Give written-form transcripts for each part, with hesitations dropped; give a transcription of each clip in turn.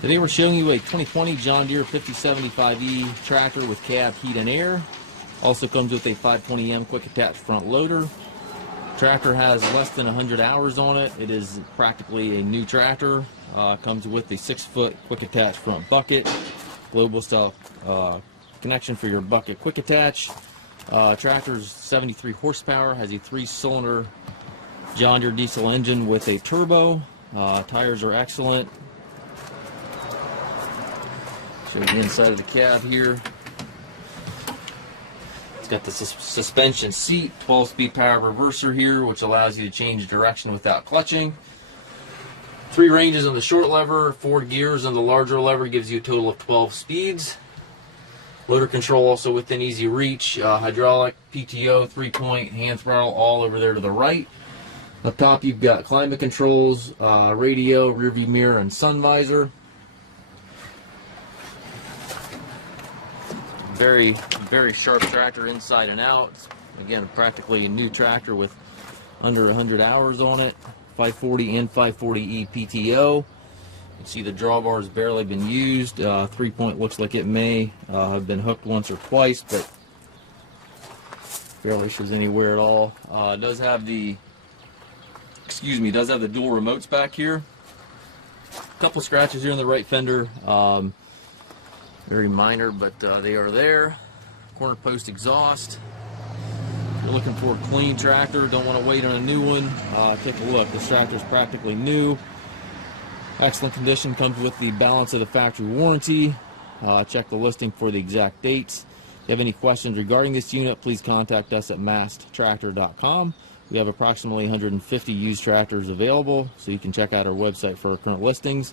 Today we're showing you a 2020 John Deere 5075E tractor with cab heat and air. Also comes with a 520M quick attach front loader. Tractor has less than 100 hours on it. It is practically a new tractor. Comes with a 6-foot quick attach front bucket, global style connection for your bucket quick attach. Tractor's 73 horsepower, has a 3-cylinder John Deere diesel engine with a turbo. Tires are excellent. Show you the inside of the cab here. It's got the suspension seat, 12-speed power reverser here, which allows you to change direction without clutching. 3 ranges on the short lever, 4 gears on the larger lever, gives you a total of 12 speeds. Loader control also within easy reach. Hydraulic, PTO, 3-point, hand throttle, all over there to the right. Up top you've got climate controls, radio, rearview mirror, and sun visor. Very, very sharp tractor inside and out. Again, practically a new tractor with under 100 hours on it. 540 and 540E PTO. You can see the drawbar has barely been used. 3-point looks like it may have been hooked once or twice, but barely shows any wear at all. Does have the dual remotes back here. A couple scratches here on the right fender. Very minor, but they are there. Corner post exhaust. If you're looking for a clean tractor, don't want to wait on a new one, take a look. This tractor is practically new. Excellent condition, comes with the balance of the factory warranty. Check the listing for the exact dates. If you have any questions regarding this unit, please contact us at massedtractor.com. We have approximately 150 used tractors available, so you can check out our website for our current listings.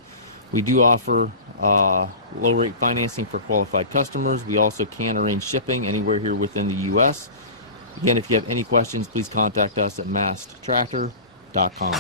We do offer low-rate financing for qualified customers. We also can arrange shipping anywhere here within the U.S. Again, if you have any questions, please contact us at massedtractor.com.